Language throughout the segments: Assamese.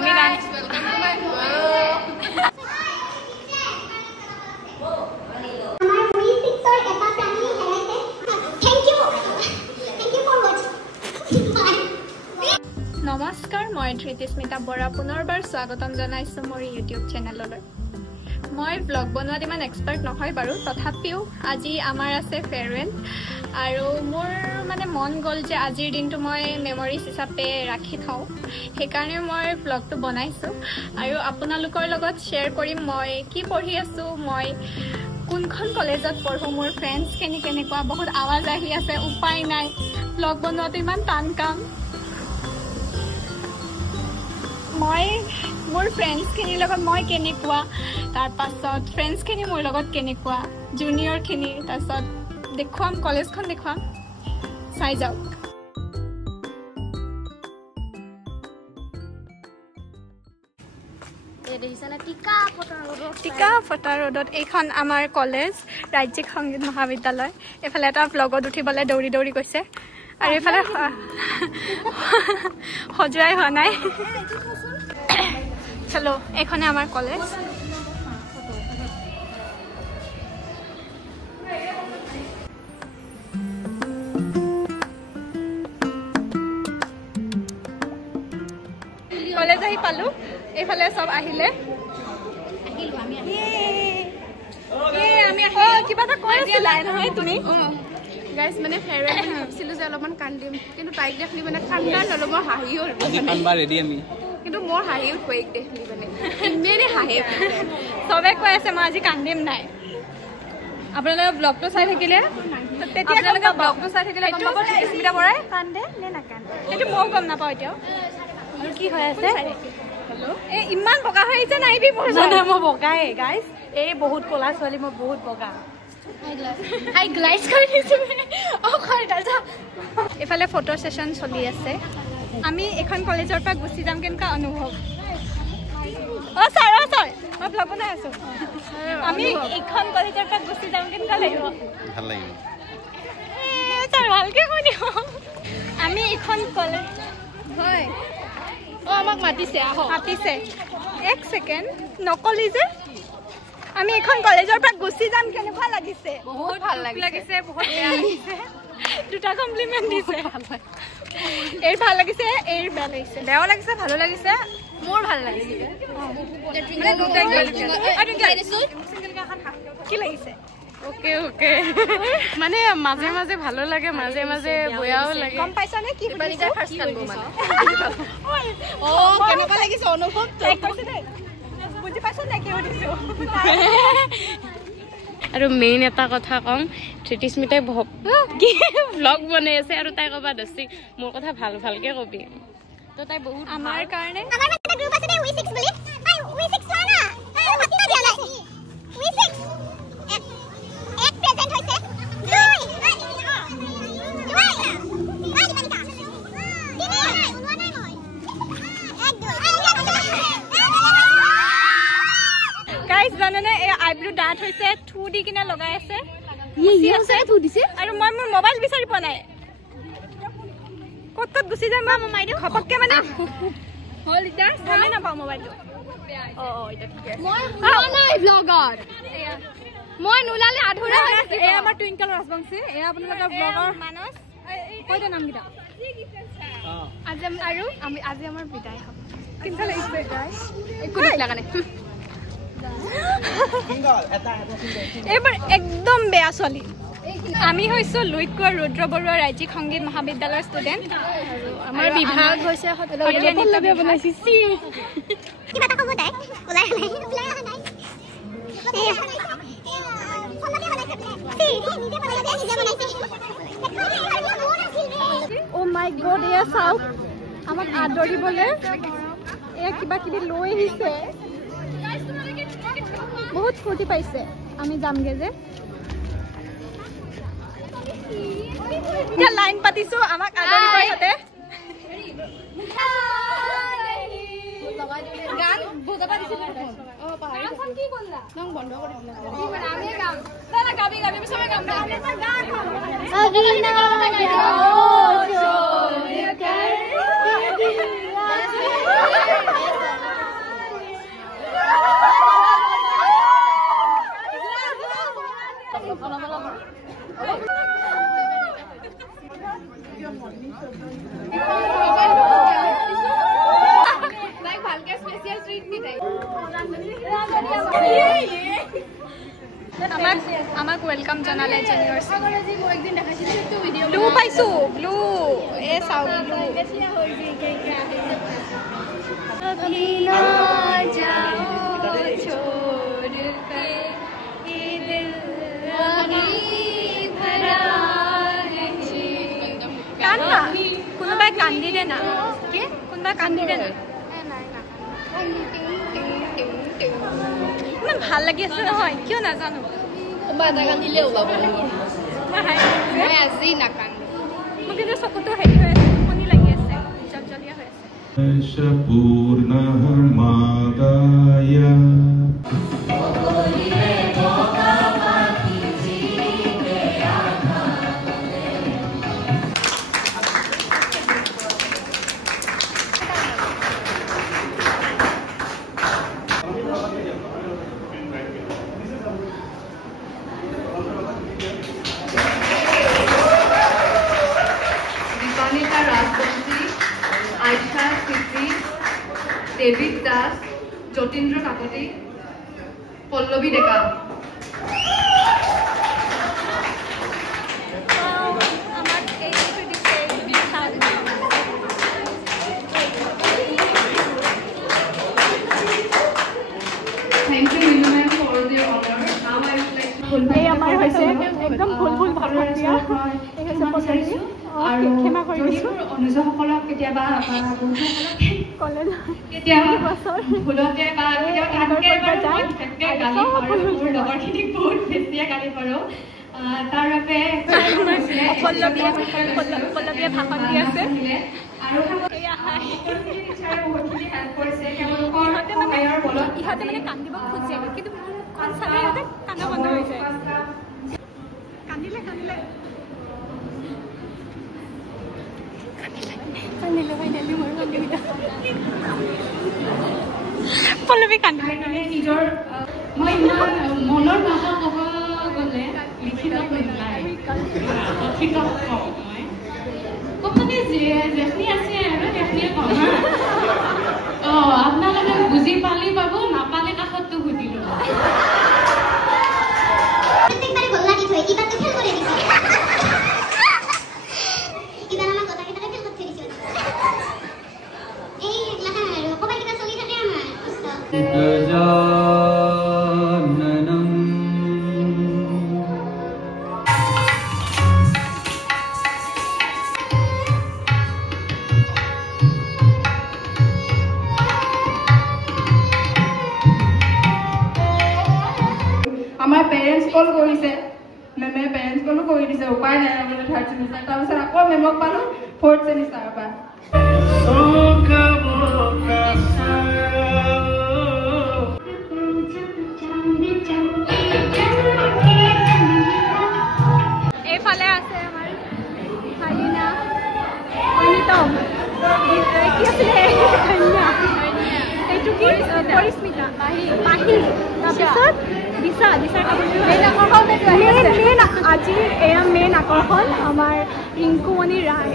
আমি ডান্স নমস্কাৰ মই ধৃতিস্মিতা বৰা পুনৰবাৰ স্বাগতম জনাইছো মোৰ ইউটিউব চেনেললৈ মই ব্লগ বনোৱাত ইমান এক্সপাৰ্ট নহয় বাৰু তথাপিও আজি আমাৰ আছে ফেয়াৰৱেল আৰু মোৰ মানে মন গ'ল যে আজিৰ দিনটো মই মেমৰিজ হিচাপে ৰাখি থওঁ সেইকাৰণে মই ব্লগটো বনাইছোঁ আৰু আপোনালোকৰ লগত শ্বেয়াৰ কৰিম মই কি পঢ়ি আছোঁ মই কোনখন কলেজত পঢ়োঁ মোৰ ফ্ৰেণ্ডছ কেনেকুৱা বহুত আৱাজ আহি আছে উপায় নাই ব্লগ বনোৱাটো ইমান টান কাম মই মোৰ ফ্ৰেণ্ডছখিনিৰ লগত মই কেনেকুৱা তাৰপাছত ফ্ৰেণ্ডছখিনি মোৰ লগত কেনেকুৱা জুনিয়ৰখিনি তাৰপাছত দেখুৱাম কলেজখন দেখুৱাম চাই যাওক টিকা ফটা ৰোডত এইখন আমাৰ কলেজ ৰাজ্যিক সংগীত মহাবিদ্যালয় এইফালে এটা ব্লগত উঠিবলৈ দৌৰি দৌৰি গৈছে আৰু এইফালে সজোৱাই হোৱা নাই চলো এইখনে আমাৰ কলেজ কলেজ আহি পালো এইফালে সব আহিলে আমি কিবা এটা কৈ আছিলা নহয় তুমি গাইজ মানে ফেয়াৰৱেল বুলি ভাবিছিলোঁ যে অলপমান কান্দিম কিন্তু তাইক দেখলি মানে কান্দাৰ নল'ব মই হাঁহিও কিন্তু মোৰ হাঁহিও তাইক দেখলি মানে ইমেনে হাঁহে চবে কৈ আছে মই আজি কান্দিম নাই আপোনালোকে ব্লগটো চাই থাকিলে তেতিয়ালৈকে ব্লগটো চাই থাকিলে স্মিতা বৰাই কান্দে নে নাকান্দে সেইটো ময়ো গম নাপাওঁ এতিয়াও আৰু কি হৈ আছে এই ইমান বগা হৈ আহিছে নাহিবি মোৰ জানে মই বগাই গাইজ এই বহুত ক'লা ছোৱালী মই বহুত বগা হাই গ্লাইজ কৰি দিছো এইফালে ফটো সেশন চলি আছে আমি এখন কলেজৰ পৰা গুচি যাম কেনেকুৱা অনুভৱ ছাৰ মই ব্লগ বনাই আছো আমি এখন কলেজৰ পৰা গুচি যাম কেনেকুৱা লাগিব ভাল লাগিব ছাৰ ভালকে কৈ দিওঁ আমি এখন কলেজ হয় আমাক মাতিছে এক ছেকেণ্ড নকলি যে আমি এখন কলেজৰ পৰা গুচি যাম কেনেকুৱা লাগিছে বহুত ভাল লাগিছে বহুত বেয়া লাগিছে দুটা কমপ্লিমেন্ট দিছে এই ভাল লাগিছে এই বেয়া লাগিছে বেয়াও লাগিছে ভালো লাগিছে মোৰ ভাল লাগিছে মানে দুটাই কি লাগিছে ওকে ওকে মানে মাজে মাজে ভালো লাগে মাজে মাজে বেয়াও লাগে গম পাইছা নে কি পানিটা ফাৰ্স্ট কালব মানে ও কেনেকুৱা লাগিছে অনুভৱ বুজি পাইছা নে কি হদিছো আৰু মেইন এটা কথা কম ধৃতিস্মিতাই কি ব্লগ বনাই আছে আৰু তাই কবা দছি মোৰ কথা ভালকে কবি তো তাই বহুত আমাৰ কাৰণে আমাৰ এটা গ্ৰুপ আছে উই 6 বুলি উই 6 চোৱা না মাতি না দিয়া নাই উই 6 এক প্ৰেজেন্ট হৈছে গাইজ জানেনে এই আইব্ৰু ডাঠ হৈছে থু দি কিনে লগাই আছে থু দিছে আৰু মই মোৰ মোবাইল বিচাৰি পোৱা নাই ক'ত গুচি যাম বা মই মাইদিও ঘপককে মানে হল ইটা গমে নাপাওঁ মোবাইলটো এটা ঠিক আছে মই নাই ব্লগাৰ মই নুলালে আধুৰা হৈ আছে এই আমাৰ টুইংকল ৰাজবংশী এই আপোনালোকৰ ব্লগাৰ মানস কয়টা নাম গিটা আজি আৰু আজি আমাৰ বিদায় হ'ব কেনেকুৱা লাগিছে গাইজ একো লাগা নাই এইবাৰ একদম বেয়া ছোৱালী আমি হৈছোঁ লুইতকুৱাৰ ৰুদ্ৰ বৰুৱা ৰাজ্যিক সংগীত মহাবিদ্যালয়ৰ ষ্টুডেণ্ট আমাৰ বিভাগ হৈছে সত্ৰীয়া নৃত্য বনাইছে কিবা এটা ক'ব তাই ওলাই অ' মাই গড এয়া চাওক আমাক আদৰিবলৈ এয়া কিবা কিবি লৈ আহিছে বহুত ফূৰ্তি পাইছে আমি যামগে যে এতিয়া লাইন পাতিছো আমাক আদৰিবৰ হতে গান বজাবা দিছিল গানখন কি বললা নং বন্ধ কৰি দিলা কি মানে আমি গাম না গাবি সবাই গাম না আমাক ওয়েলকাম জনালে জুনিয়ৰ আজি মই একদিন দেখাইছিলো তো ভিডিও ব্লু পাইছো ব্লু এ চাও ব্লু কেতিয়া হৈ গই কে अभी ना जाओ छोड़ के ये दिल भरा रही कान्ना कोनोबा कांदी दे ना के कोनोबा कांदी दे ना ইমান ভাল লাগি আছে নহয় কিয় নাজানো কোনবা এটা কান্দিলে ওলাব মই আজি নাকান্দো মোক কিন্তু চকুটো হেৰি হৈ আছে টোপনি লাগি আছে জলজলীয়া হৈ আছে Purnamaadaya David Das, Jotindra Kakoti, Pallavi Deka. Thank you, Minu ma'am, for the honor. Now I would like to এই আমাৰ হৈছে একদম ফুল ফুল ভাষণ দিয়া এই হৈছে পছৰি আৰু ক্ষমা কৰি দিছো অনুজসকলক কেতিয়াবা কলেজ কেতিয়াবা ভুলতে বা কেতিয়াবা কানকে যায় গালি পাৰো মোৰ লগৰখিনিক বহুত বেছিয়ে গালি পাৰো তাৰ বাবে পল্লৱীয়ে ভাষণ দি আছে আৰু বহুতখিনি হেল্প কৰিছে তেওঁলোকৰ সহায়ৰ বলত ইহঁতে মানে কান্দিব খুজিছে কিন্তু কোন চালে ইহঁতে কান্দা বন্ধ হৈছে কান্দিলে কান্দিলে পল্লৱী কান্দিলে মানে নিজৰ মই ইমান মনৰ ভাষা ক'ব গ'লে লিখিত নাই লিখিত কওঁ মই ক'ব মানে যেখনি আছে আৰু সেইখিনিয়ে কওঁ আপোনালোকে বুজি পালি পাব নাপালে কাষতটো সুধি ল'ব প্রত্যেকবারে বল লাগি থই এবার তো ফেল করে দিছি এবার আমার কথা কেটে ফেল করতে দিছি এই লেখা আর কবে থেকে চলি থাকে আমার Gajananam আমাৰ পেৰেণ্টছ কল কৰিছে মেমে পেৰেণ্টছ কলো কৰি দিছে উপায় নাই মানে থাৰ্ড ছেমিষ্টাৰ তাৰপিছত আকৌ মেমক পালোঁ ফ'ৰ্থ ছেমিষ্টাৰৰ পৰা এইফালে আছে আমাৰ হালিনা অনিতম কি আছিলে ধন্যা এইটো কি পৰিস্মিতা পাহি তাৰপিছত দিশাৰ মেইন আকৰ্ষণ আজি এয়া মেইন আকৰ্ষণ আমাৰ ৰিংকুমণি ৰায়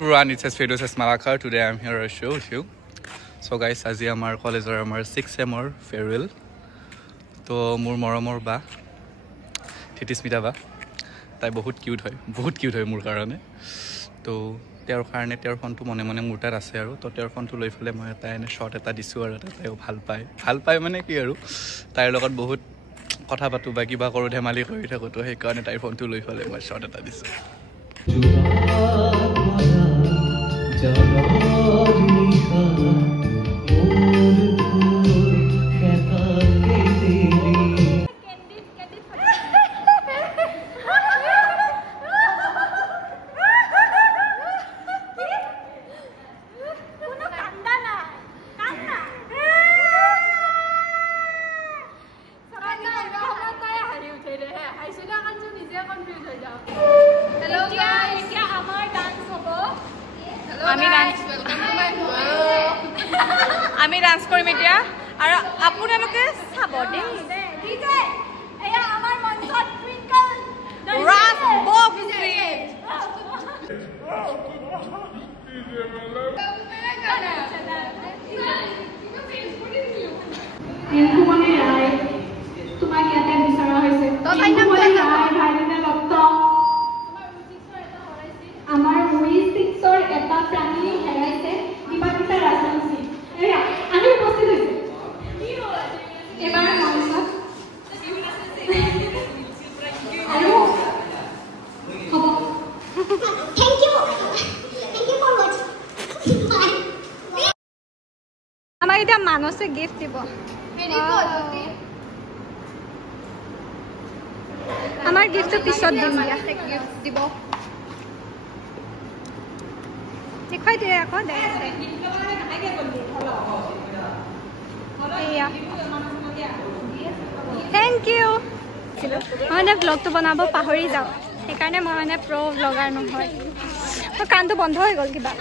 Everyone, it's Fedus Malakar. Today I'm here to show with you. So guys, আজি আমাৰ কলেজৰ আমাৰ 6th চেমৰ ফেয়াৰৱেল তো মোৰ মৰমৰ বা থিতিস্মিতা বা তাই বহুত কিউট হয় মোৰ কাৰণে তো তেওঁৰ কাৰণে তেওঁৰ ফোনটো মনে মনে মোৰ তাত আছে আৰু তো তেওঁৰ ফোনটো লৈ ফেলে মই এটা এনে শ্বট এটা দিছোঁ আৰু তাইও ভাল পায় মানে কি আৰু তাইৰ লগত বহুত কথা পাতোঁ বা কিবা কৰোঁ ধেমালি কৰি থাকোঁ তো সেইকাৰণে তাইৰ ফোনটো লৈ ফেলে মই শ্বট এটা দিছোঁ আমি ডান্স কৰিম এতিয়া আৰু আপোনালোকে চাব দেই এয়া আমাৰ মঞ্চত টুইংকল ৰাজ বক্সি নীলকুমলী ৰায় তোমাক ইয়াতে বিচৰা হৈছে। আমাৰ উই6ৰ এটা প্ৰাণী হেৰাইছে দীপান্বিতা ৰাজবংশী। এয়া আমি উপস্থিত হৈছে এবাৰ মঞ্চত আৰু হ'ব। Thank you for what? আমাক এতিয়া মানসে গিফ্ট দিব। আমাৰ গিফ্টটো পিছত দিম দিব দেখুৱাই দিয়ে আকৌ দে থেংক ইউ মই মানে ব্লগটো বনাব পাহৰি যাওঁ সেইকাৰণে মই মানে প্ৰ' ব্লগাৰ নহয় মোৰ কাণটো বন্ধ হৈ গ'ল কিবা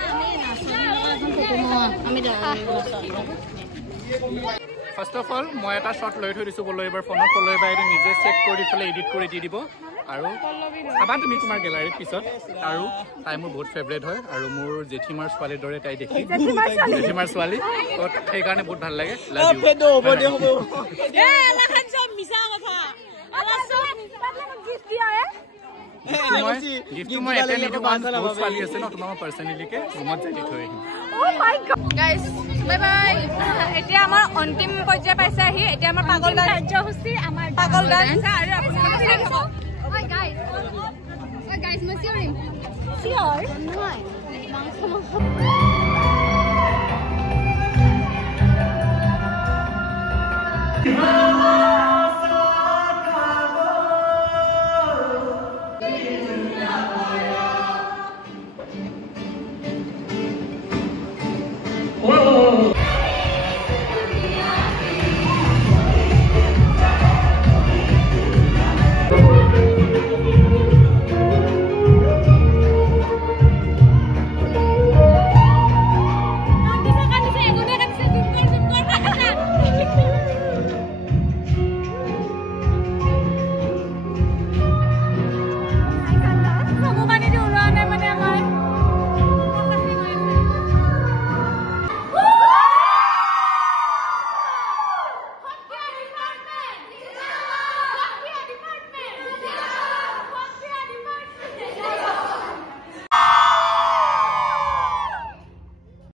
ফাৰ্ষ্ট অফ অল মই এটা শ্বট লৈ থৈ দিছোঁ পল্লৱী বাৰ ফোনত পল্লৱী বাই নিজে চেক কৰি পেলাই এডিট কৰি দি দিব আৰু চাবা তুমি তোমাৰ গেলাৰীত পিছত আৰু তাই মোৰ বহুত ফেভৰেট হয় আৰু মোৰ জেঠিমাৰ ছোৱালীৰ দৰে তাই দেখি জেঠিমাৰ ছোৱালী সেইকাৰণে বহুত ভাল লাগে ছোৱালী আছে ন তোমাৰ পাৰ্চনেলিকে ৰুমত যাই দি থৈ আহিম এতিয়া আমাৰ অন্তিম পৰ্যায় পাইছে আহি এতিয়া আমাৰ পাগল কাৰ্যসূচী আমাৰ পাগল ডান্স আৰু আপোনালোকে